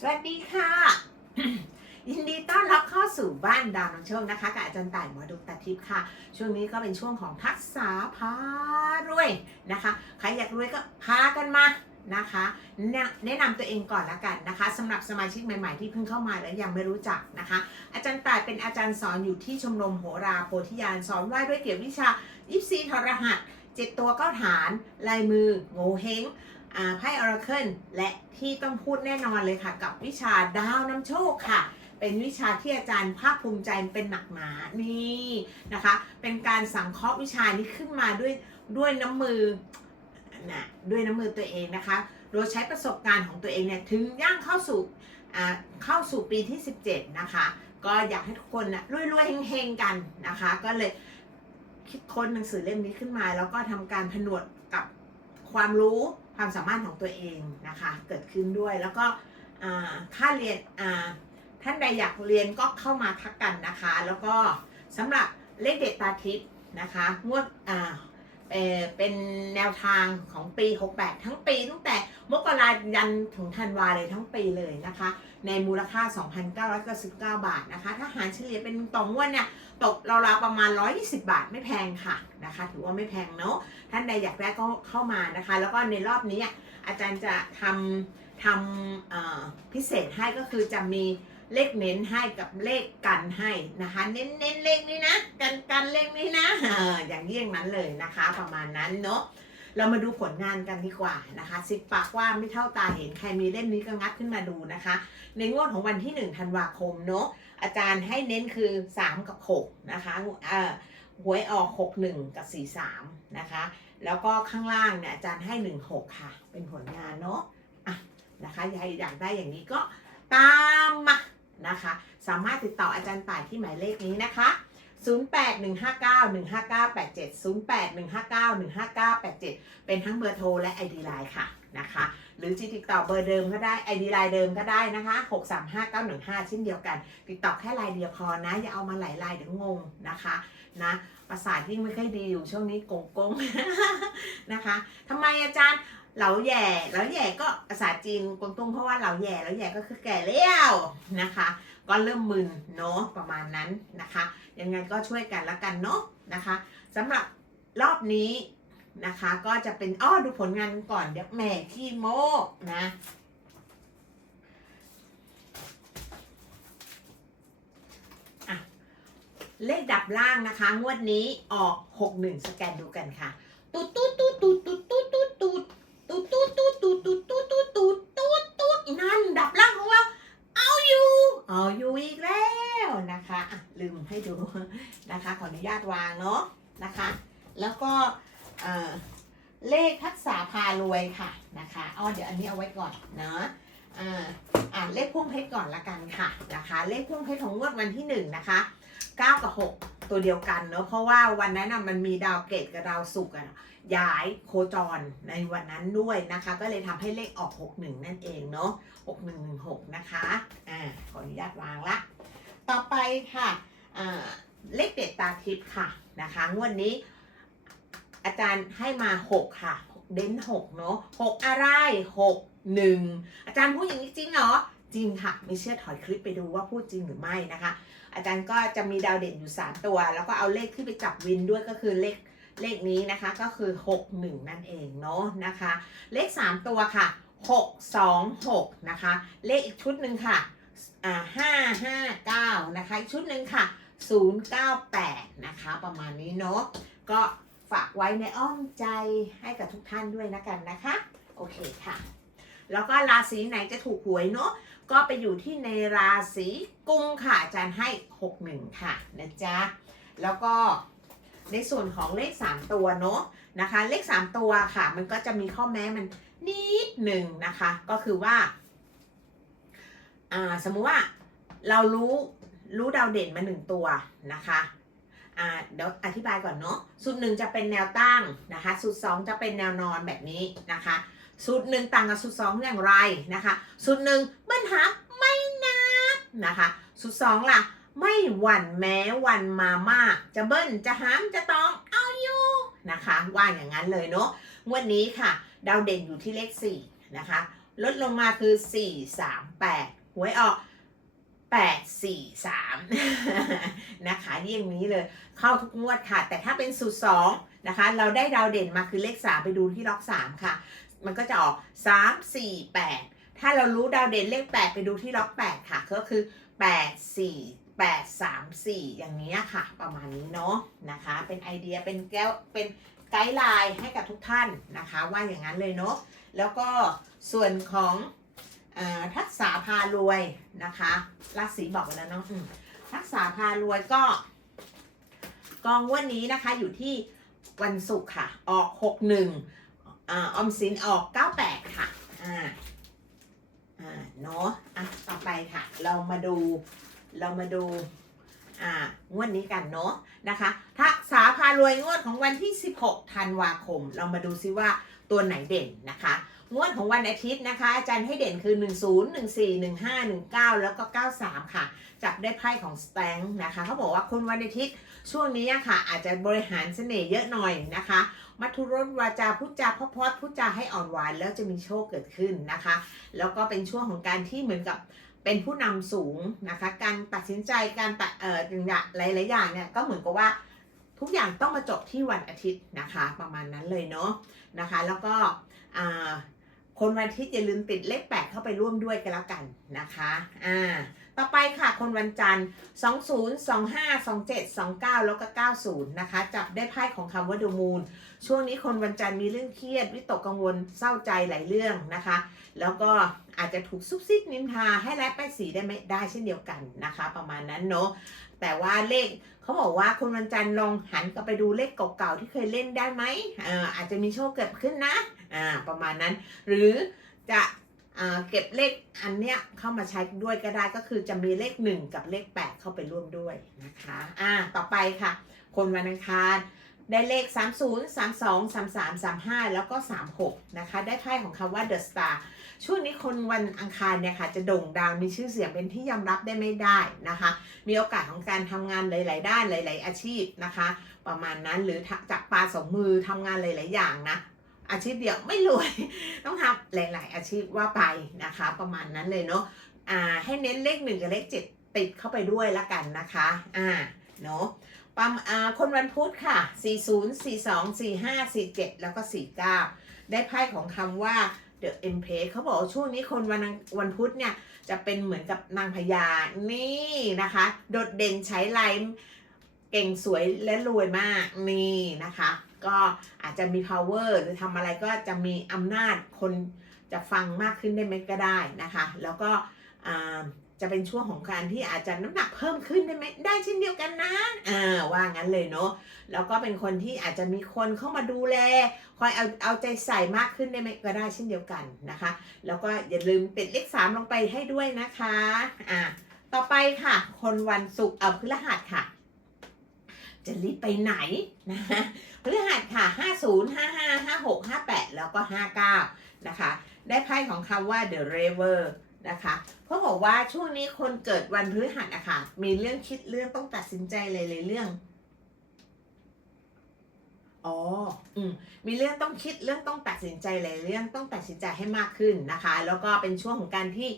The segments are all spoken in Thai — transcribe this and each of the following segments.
สวัสดีค่ะ ยินดีต้อนรับเข้าสู่บ้านดาวน้ำโชคนะคะกับอาจารย์ต่ายหมอดุกตาทิพย์ค่ะ ช่วงนี้ก็เป็นช่วงของทักษาพารวยนะคะ ใครอยากรวยก็พากันมานะคะแนะนะนำตัวเองก่อนละกันนะคะสำหรับสมาชิกใหม่ๆที่เพิ่งเข้ามาและยังไม่รู้จักนะคะ อาจารย์ต่ายเป็นอาจารย์สอนอยู่ที่ชมรมโหราโพธิญาณสอนว่าด้วยเกี่ยววิชายิปซีทรหัสเจ็ดตัวเก้าฐาน ลายมือ โงเฮง ไพ่ออราเคิลและที่ต้องพูดแน่นอนเลยค่ะ กับวิชาดาวน้ำโชคค่ะ เป็นวิชาที่อาจารย์ภาคภูมิใจเป็นหนักหนานี่นะคะ เป็นการสังเคราะห์วิชานี้ขึ้นมาด้วยด้วยน้ำมือนะด้วยน้ำมือตัวเองนะคะ โดยใช้ประสบการณ์ของตัวเองเนี่ยถึงย่างเข้าสู่อ่าเข้าสู่ปีที่ 17 นะคะ ก็อยากให้ทุกคนนะรวยๆเฮงๆกันนะคะ ก็เลยคิดค้นหนังสือเล่มนี้ขึ้นมา แล้วก็ทำการผนวกกับความรู้ ความสามารถของตัวเองนะคะเกิดขึ้นด้วยแล้วก็ถ้าเรียนท่านใดอยากเรียนก็เข้ามาทักกันนะคะ แล้วก็สำหรับเลขเด็ดตาทิพย์นะคะงวด เป็นแนวทางของปี 68 ทั้งปี ตั้งแต่มกรายันถึงธันวาเลยทั้งปีเลยนะคะ ในมูลค่า 2,999 บาทนะคะ ถ้าหารเฉลี่ยเป็นต่องวดเนี่ยตกราวๆประมาณ 120 บาทไม่แพงค่ะนะคะ ถือว่าไม่แพงเนาะท่านใดอยากได้ก็เข้ามานะคะ แล้วก็ในรอบนี้อาจารย์จะทำทำพิเศษให้ก็คือจะมี เลขเน้นให้กับเลขกันให้นะคะ เน้นเน้นเลขนี้นะ กันกันเลขนี้นะเอออย่างเยี่ยงนั้นเลยนะคะ ประมาณนั้นเนาะเรามาดูผลงานกันดีกว่านะคะสิบปากว่าไม่เท่าตาเห็นใครมีเล่มนี้ก็งัดขึ้นมาดูนะคะ ในงวดของวันที่1ธันวาคมเนาะอาจารย์ให้เน้นคือ 3 กับ6นะคะเอ่อหวยออก 6 1 กับ 4 3 นะคะ แล้วก็ข้างล่างเนี่ยอาจารย์ให้ 1 6 ค่ะ เป็นผลงานเนาะอะนะคะอยากอยากได้อย่างนี้ก็ตามมา นะคะ สามารถติดต่ออาจารย์ต่ายที่หมายเลขนี้นะคะ 0815915987 0815915987 เป็นทั้งเบอร์โทรและ ID Line ค่ะนะคะ หรือจะติดต่อเบอร์เดิมก็ได้ ID ไลน์เดิมก็ได้นะคะ 635915 เช่นเดียวกัน ติดต่อแค่ไลน์เดียวพอนะ อย่าเอามาหลายไลน์เดี๋ยวงงนะคะนะประสาทยิ่งไม่ค่อยดีอยู่ช่วงนี้โกงกงนะคะทำไมอาจารย์ เหลาแย่เหลาแย่ก็ภาษาจีนกวงตุ้งเพราะว่าเหลาแย่เหลาแย่ก็คือแก่แล้วนะคะ ก็เริ่มมึนเนาะประมาณนั้นนะคะ ยังไงก็ช่วยกันละกันเนาะนะคะ สำหรับรอบนี้นะคะ ก็จะเป็นอ้อดูผลงานก่อนเดี๋ยวแม่ที่โมกนะเลขดับล่างนะคะ งวดนี้ออก 61 สแกนดูกันค่ะ ตุ๊ดตุ๊ดตุ๊ดตุ๊ดตุ๊ดตุ๊ด ตูดตูดตูดตูดตูดตูดตูดนั่นดับล่างของเรา เอาอยู่เอาอยู่อีกแล้วนะคะลืมให้ดูนะคะขออนุญาตวางเนาะนะคะ แล้วก็เลขทักษะพารวยค่ะนะคะอ๋อเดี๋ยวอันนี้เอาไว้ก่อนเนาะอ่านเลขพ่วงเพชรก่อนละกันค่ะนะคะ เลขพ่วงเพชรของงวดวันที่หนึ่งนะคะเก้ากับหก ตัวเดียวกันเนาะเพราะว่าวันนั้นน่ะมันมีดาวเกตกับดาวศุกร์อะย้ายโคจรในวันนั้นด้วยนะคะ ก็เลยทำให้เลขออก 61 นั่นเองเนาะ6116 นะคะอ่าขออนุญาตวางละ ต่อไปค่ะอ่าเลขเด็ดตาทิพย์ค่ะนะคะงวดนี้ อาจารย์ให้มา 6 ค่ะ เด่น6 เนาะ6 อะไร 6 1 อาจารย์พูดอย่างนี้จริงเหรอ จริงค่ะ ไม่เชื่อถอยคลิปไปดูว่าพูดจริงหรือไม่นะคะ อาจารย์ก็จะมีดาวเด่นอยู่ 3 ตัว แล้วก็เอาเลขที่ไปจับวินด้วยก็คือเลขเลขนี้นะคะก็คือ 6 1 นั่นเองเนาะนะคะ เลข 3 ตัวค่ะ 6 2 6 นะคะ เลขอีกชุดหนึ่งค่ะอ่า5 5 9นะคะอีกชุดหนึ่งค่ะ 098 นะคะ ประมาณนี้เนาะก็ฝากไว้ในอ้อมใจให้กับทุกท่านด้วยนะกันนะคะ โอเคค่ะ แล้วก็ราศีไหนจะถูกหวยเนาะ ก็ไปอยู่ที่ในราศีกุมค่ะอาจารย์ให้ 61 ค่ะนะจ๊ะ แล้วก็ในส่วนของเลข 3 ตัวเนาะนะคะ เลข 3 ตัวค่ะ มันก็จะมีข้อแม้มันนิดหนึ่งนะคะ ก็คือว่าอ่าสมมุติว่าเรารู้รู้ดาวเด่นมาหนึ่งตัวนะคะเดี๋ยวอธิบายก่อนเนาะสูตรหนึ่งจะเป็นแนวตั้งนะคะสูตรสองจะเป็นแนวนอนแบบนี้นะคะ สูตรหนึ่งต่างกับสูตรสองอย่างไรนะคะ สูตรหนึ่งเบิ้ลหักไม่นับนะคะ สูตรสองล่ะ ไม่หวั่นแม้วันมามาก จะเบิ้ลจะหามจะตองเอาอยู่นะคะ ว่าอย่างนั้นเลยเนาะงวดนี้ค่ะ ดาวเด่นอยู่ที่เลข4นะคะ ลดลงมาคือสี่สามแปดหวยออกแปดสี่สามนะคะเยี่ยงนี้เลยเข้าทุกงวดค่ะ แต่ถ้าเป็นสูตรสองนะคะ เราได้ดาวเด่นมาคือเลขสามไปดูที่ล็อกสามค่ะ มันก็จะออก 3 4 8 ถ้าเรารู้ดาวเด่นเลข 8 ไปดูที่ล็อก 8 ค่ะ ก็คือ 8 4 8 3 4 อย่างนี้ค่ะ ประมาณนี้เนาะนะคะ เป็นไอเดียเป็นแก้วเป็นไกด์ไลน์ให้กับทุกท่านนะคะ ว่าอย่างนั้นเลยเนาะแล้วก็ส่วนของทักษะพารวยนะคะราศีบอกไปแล้วเนาะทักษะพารวยก็ กองวันนี้นะคะอยู่ที่วันศุกร์ค่ะ ออก 61 ออมสินออก 98 ค่ะอ่าอ่าเนาะอะต่อไปค่ะ เรามาดูเรามาดูอ่างวดนี้กันเนาะนะคะทักษาพารวยงวดของวันที่ 16ธันวาคม เรามาดูซิว่าตัวไหนเด่นนะคะงวดของวันอาทิตย์นะคะ อาจารย์ให้เด่นคือ 10 14 15 19 แล้วก็ 93 ค่ะ จับได้ไพ่ของสแตงนะคะเขาบอกว่าคุณวันอาทิตย์ ช่วงนี้ค่ะ อาจจะบริหารเสน่ห์เยอะหน่อยนะคะมัทุรสวาจาพูดจาเพาะพอดพูดจาให้อ่อนหวานแล้วจะมีโชคเกิดขึ้นนะคะ แล้วก็เป็นช่วงของการที่เหมือนกับเป็นผู้นำสูงนะคะ การตัดสินใจการตัดเอ่ออย่างหลายหลายอย่างเนี่ยก็เหมือนกับว่าทุกอย่างต้องมาจบที่วันอาทิตย์นะคะ ประมาณนั้นเลยเนาะนะคะ แล้วก็คนวันอาทิตย์อย่าลืมติดเลขแปดเข้าไปร่วมด้วยกันแล้วกันนะคะอ่า ต่อไปค่ะคนวันจันทร์ 20 25 27 29 แล้วก็ 90 นะคะ จับได้ไพ่ของคำว่าดูมูล ช่วงนี้คนวันจันทร์มีเรื่องเครียด วิตกกังวลเศร้าใจหลายเรื่องนะคะ แล้วก็อาจจะถูกซุบซิบนินทาให้แลบไปสีได้ไหมได้เช่นเดียวกันนะคะ ประมาณนั้นเนาะแต่ว่าเลขเขาบอกว่าคนวันจันทร์ลองหันกลับไปดูเลขเก่าๆที่เคยเล่นได้ไหมอ่าอาจจะมีโชคเกิดขึ้นนะอ่าประมาณนั้น หรือจะ เก็บเลขอันเนี้ยเข้ามาใช้ด้วยก็ได้ก็คือจะมีเลข 1 กับเลข 8 เข้าไปร่วมด้วยนะคะอ่าต่อไปค่ะ คนวันอังคารได้เลข 30 32 33 35 แล้วก็ 36 นะคะ ได้ไพ่ของคำว่า The Star ช่วงนี้คนวันอังคารเนี่ยค่ะ จะโด่งดังมีชื่อเสียงเป็นที่ยอมรับได้ไม่ได้นะคะ มีโอกาสของการทำงานหลาย ๆ ด้านหลาย ๆ อาชีพนะคะ ประมาณนั้นหรือจับปลาสองมือทำงานหลาย ๆ อย่างนะ อาชีพเดียวไม่รวย ต้องทำหลาย ๆ อาชีพว่าไปนะคะ ประมาณนั้นเลยเนาะอ่าให้เน้นเลขหนึ่งกับเลขเจ็ดติดเข้าไปด้วยละกันนะคะอ่าเนาะปั๊มอ่าคนวันพุธค่ะ 40 42 45 47 แล้วก็ 49 ได้ไพ่ของคำว่า The Empress เขาบอกช่วงนี้คนวันวันพุธเนี่ย จะเป็นเหมือนกับนางพญานี่นะคะ โดดเด่นใช้ไลน์เก่งสวยและรวยมากนี่นะคะ ก็อาจจะมี power หรือทำอะไรก็จะมีอำนาจคนจะฟังมากขึ้นได้ไหมก็ได้นะคะ แล้วก็จะเป็นช่วงของการที่อาจจะน้ำหนักเพิ่มขึ้นได้ไหมได้เช่นเดียวกันนะอ่าว่างั้นเลยเนาะแล้วก็เป็นคนที่อาจจะมีคนเข้ามาดูแล คอยเอาเอาใจใส่มากขึ้นได้ไหมก็ได้เช่นเดียวกันนะคะ แล้วก็อย่าลืมติดเลขสามลงไปให้ด้วยนะคะอ่าต่อไปค่ะ คนวันศุกร์เอาพฤหัสค่ะ จะรีบไปไหนนะพฤหัสค่ะ 50 55 56 58 แล้วก็ 59 นะคะ ได้ไพ่ของคำว่า the river นะคะเขาบอกว่าช่วงนี้คนเกิดวันพฤหัสอะค่ะมีเรื่องคิดเรื่องต้องตัดสินใจหลายๆเรื่องอ๋ออืมมีเรื่องต้องคิดเรื่องต้องตัดสินใจหลายเรื่องต้องตัดสินใจให้มากขึ้นนะคะ แล้วก็เป็นช่วงของการที่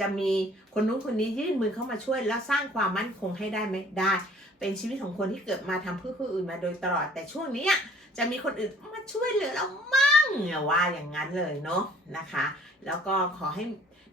จะมีคนนู้นคนนี้ยื่นมือเข้ามาช่วยแล้วสร้างความมั่นคงให้ได้ไหมได้ เป็นชีวิตของคนที่เกิดมาทำเพื่อผู้อื่นมาโดยตลอด แต่ช่วงนี้จะมีคนอื่นมาช่วยเหลือเรามั่งอย่าว่าอย่างนั้นเลยเนาะนะคะ แล้วก็ขอให้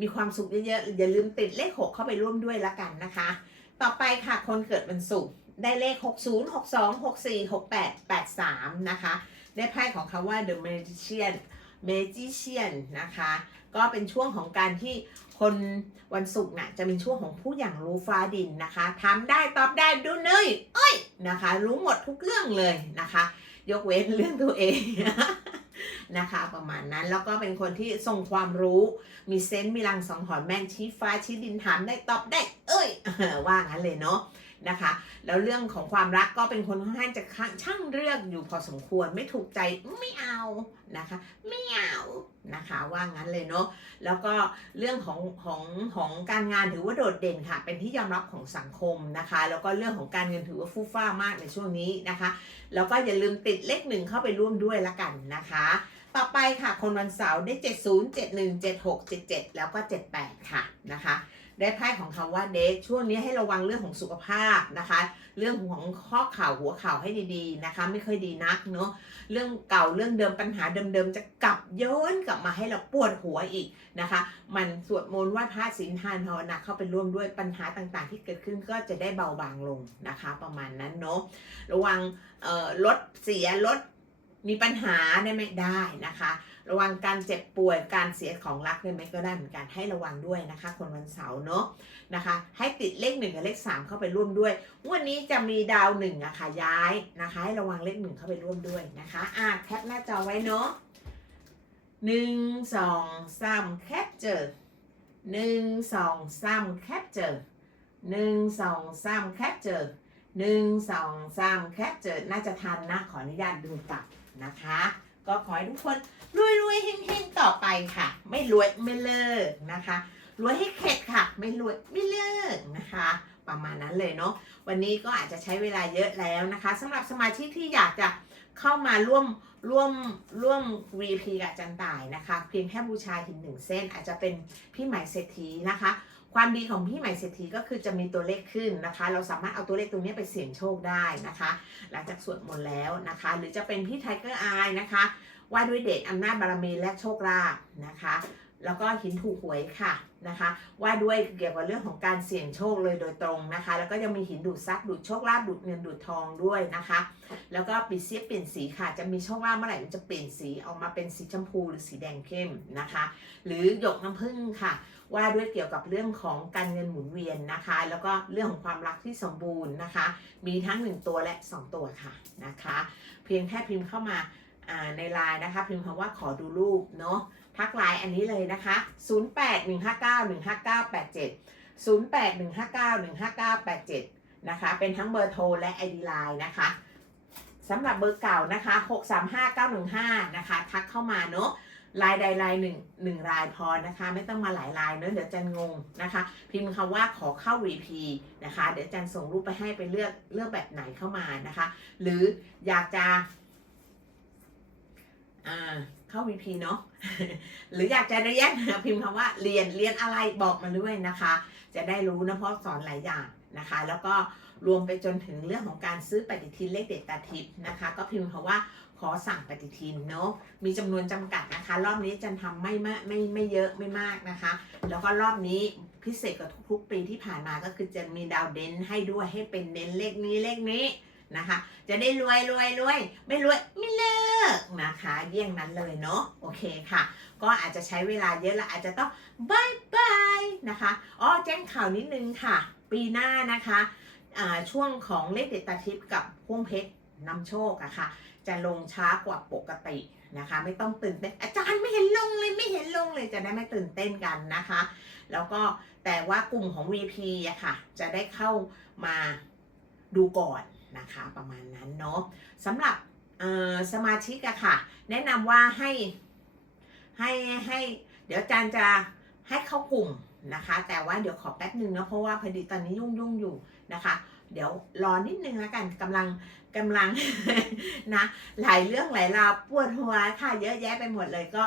มีความสุขเยอะๆอย่าลืมติดเลข 6 เข้าไปร่วมด้วยละกันนะคะ ต่อไปค่ะคนเกิดวันศุกร์ได้เลข 60 62 64 68 83 นะคะ ได้ไพ่ของคำว่า The Magician Magician นะคะ ก็เป็นช่วงของการที่ คนวันศุกร์น่ะจะเป็นช่วงของผู้อย่างรู้ฟ้าดินนะคะทำได้ตอบได้ดูเนยเอ้ยนะคะ รู้หมดทุกเรื่องเลยนะคะ ยกเว้นเรื่องตัวเองนะคะประมาณนั้นแล้วก็เป็นคนที่ทรงความรู้มีเซนต์มีรังสังหรณ์แม่งชี้ฟ้าชี้ดินถามได้ตอบได้ เอ้ยว่างั้นเลยเนาะ นะคะ แล้วเรื่องของความรักก็เป็นคนค่อนข้างจะช่างเลือกอยู่พอสมควรไม่ถูกใจไม่เอานะคะ ไม่เอานะคะว่างั้นเลยเนาะแล้วก็เรื่องของของของการงานถือว่าโดดเด่นค่ะ เป็นที่ยอมรับของสังคมนะคะ แล้วก็เรื่องของการเงินถือว่าฟู่ฟ้ามากในช่วงนี้นะคะแล้วก็อย่าลืมติดเลขหนึ่งเข้าไปร่วมด้วยละกันนะคะต่อไปค่ะ คนวันเสาร์ได้ 70 71 76 77 แล้วก็ 78 ค่ะนะคะ ได้ไพ่ของคำว่าเดทช่วงนี้ให้ระวังเรื่องของสุขภาพนะคะ เรื่องของข้อเข่าหัวเข่าให้ดีๆนะคะ ไม่ค่อยดีนักเนาะเรื่องเก่าเรื่องเดิมปัญหาเดิมๆ จะกลับย้อนกลับมาให้เราปวดหัวอีกนะคะ มันสวดมนต์ไหว้พระศีลทานภาวนาเข้าไปร่วมด้วยปัญหาต่างๆ ที่เกิดขึ้นก็จะได้เบาบางลงนะคะ ประมาณนั้นเนาะระวังรถเสียรถ มีปัญหาได้ไหมได้นะคะ ระวังการเจ็บป่วยการเสียของรักได้ไหมก็ได้เหมือนกันให้ระวังด้วยนะคะ คนวันเสาร์เนาะนะคะ ให้ติดเลขหนึ่งกับเลขสามเข้าไปร่วมด้วย วันนี้จะมีดาวหนึ่งอะค่ะย้ายนะคะ ให้ระวังเลขหนึ่งเข้าไปร่วมด้วยนะคะอะแคปหน้าจอไว้เนาะหนึ่งสองสามแคปเจอหนึ่งสองสามแคปเจอหนึ่งสองสามแคปเจอ หนึ่งสองสามแคปเจอน่าจะทันนะ ขออนุญาตดูกลับนะคะ ก็ขอให้ทุกคนรวยรวยๆเฮงๆต่อไปค่ะ ไม่รวยไม่เลิกนะคะรวยให้เข็ดค่ะ ไม่รวยไม่เลิกนะคะ ประมาณนั้นเลยเนาะวันนี้ก็อาจจะใช้เวลาเยอะแล้วนะคะสำหรับสมาชิกที่อยากจะเข้ามาร่วมร่วมร่วม VP กับจันต่ายนะคะ เพียงแค่บูชาหินหนึ่งเส้นอาจจะเป็นพี่หม่เศรษฐีนะคะ ความดีของพี่ใหม่เศรษฐีก็คือจะมีตัวเลขขึ้นนะคะ เราสามารถเอาตัวเลขตรงนี้ไปเสี่ยงโชคได้นะคะ หลังจากสวดมนต์แล้วนะคะ หรือจะเป็นพี่ไทเกอร์อายนะคะว่าด้วยเดชอำนาจบารมีและโชคลาภนะคะ แล้วก็หินถูกหวยค่ะนะคะ ว่าด้วยเกี่ยวกับเรื่องของการเสี่ยงโชคเลยโดยตรงนะคะ แล้วก็ยังมีหินดูดซับดูดโชคลาภดูดเงินดูดทองด้วยนะคะ แล้วก็ปีเสียเปลี่ยนสีค่ะ จะมีโชคลาภเมื่อไหร่มันจะเปลี่ยนสีออกมาเป็นสีชมพูหรือสีแดงเข้มนะคะ หรือหยกน้ำผึ้งค่ะ ว่าด้วยเกี่ยวกับเรื่องของการเงินหมุนเวียนนะคะ แล้วก็เรื่องของความรักที่สมบูรณ์นะคะ มีทั้ง 1 ตัวและ 2 ตัวค่ะนะคะ เพียงแค่พิมพ์เข้ามาในไลน์นะคะ พิมพ์คำว่าขอดูรูปเนาะทักไลน์อันนี้เลยนะคะ 0815915987 0815915987 นะคะ เป็นทั้งเบอร์โทรและ ID ไลน์นะคะสำหรับเบอร์เก่านะคะ 635915นะคะ ทักเข้ามาเนาะ ลายใดลายหนึ่งหนึ่งรายพอนะคะ ไม่ต้องมาหลายลายเนอะเดี๋ยวจันงงนะคะ พิมพ์คำว่าขอเข้า VP นะคะ เดี๋ยวจันส่งรูปไปให้ไปเลือกเลือกแบบไหนเข้ามานะคะ หรืออยากจะอ่าเข้า VP เนาะหรืออยากจะเรียนพิมพ์คำว่าเรียนเรียนอะไรบอกมาด้วยนะคะ จะได้รู้นะเพราะสอนหลายอย่างนะคะ แล้วก็รวมไปจนถึงเรื่องของการซื้อปฏิทินเลขเด็ดตาทิพย์นะคะ ก็พิมพ์คำว่า ขอสั่งปฏิทินเนาะมีจำนวนจำกัดนะคะ รอบนี้จันทำไม่ไม่ไม่ไม่เยอะไม่มากนะคะ แล้วก็รอบนี้พิเศษกว่าทุกๆปีที่ผ่านมาก็คือจะมีดาวเด่นให้ด้วยให้เป็นเน้นเลขนี้เลขนี้นะคะ จะได้รวยรวยรวยไม่รวยไม่เลิกนะคะเยี่ยงนั้นเลยเนาะโอเคค่ะ ก็อาจจะใช้เวลาเยอะและอาจจะต้องบายบายนะคะอ๋อแจ้งข่าวนิดนึงค่ะ ปีหน้านะคะช่วงของเลขเด็ดตาทิพย์กับพ่วงเพชร นำโชคอะค่ะ จะลงช้ากว่าปกตินะคะ ไม่ต้องตื่นเต้นอาจารย์ไม่เห็นลงเลยไม่เห็นลงเลยจะได้ไม่ตื่นเต้นกันนะคะ แล้วก็แต่ว่ากลุ่มของ VP อะค่ะ จะได้เข้ามาดูก่อนนะคะประมาณนั้นเนาะสำหรับสมาชิกอะค่ะ แนะนำว่าให้ให้ให้เดี๋ยวอาจารย์จะให้เข้ากลุ่มนะคะ แต่ว่าเดี๋ยวขอแป๊บหนึ่งนะเพราะว่าพอดีตอนนี้ยุ่งยุ่งอยู่นะคะ เดี๋ยวรอนิดนึงแล้วกันกำลังกำลังนะหลายเรื่องหลายราวปวดหัวค่ะเยอะแยะไปหมดเลยก็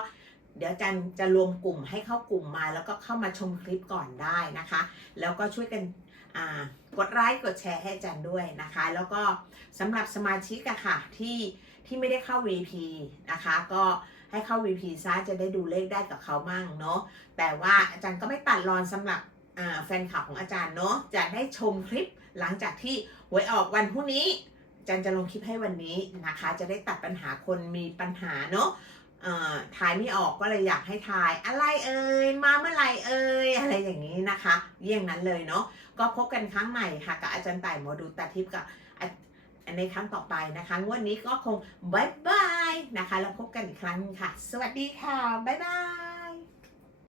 เดี๋ยวจันจะรวมกลุ่มให้เข้ากลุ่มมา แล้วก็เข้ามาชมคลิปก่อนได้นะคะ แล้วก็ช่วยกันกดไลค์กดแชร์ให้จันด้วยนะคะ แล้วก็สำหรับสมาชิกอะค่ะที่ที่ไม่ได้เข้า VP นะคะ ก็ให้เข้า VP ซะจะได้ดูเลขได้กับเขามั่งเนาะแต่ว่าอาจารย์ก็ไม่ตัดรอนสำหรับ แฟนคลับของอาจารย์เนาะจะได้ชมคลิปหลังจากที่หวยออกวันพรุ่งนี้จันจะลงคลิปให้วันนี้นะคะ จะได้ตัดปัญหาคนมีปัญหาเนาะทายไม่ออกก็เลยอยากให้ทายอะไรเอ่ยมาเมื่อไหร่เอ่ยอะไรอย่างนี้นะคะ เยี่ยงนั้นเลยเนาะก็พบกันครั้งใหม่ค่ะกับอาจารย์ต่ายหมอดูตาทิพย์กับในครั้งต่อไปนะคะงวดนนี้ก็คงบายบายนะคะ แล้วพบกันอีกครั้งหนึ่งค่ะ สวัสดีค่ะบายบาย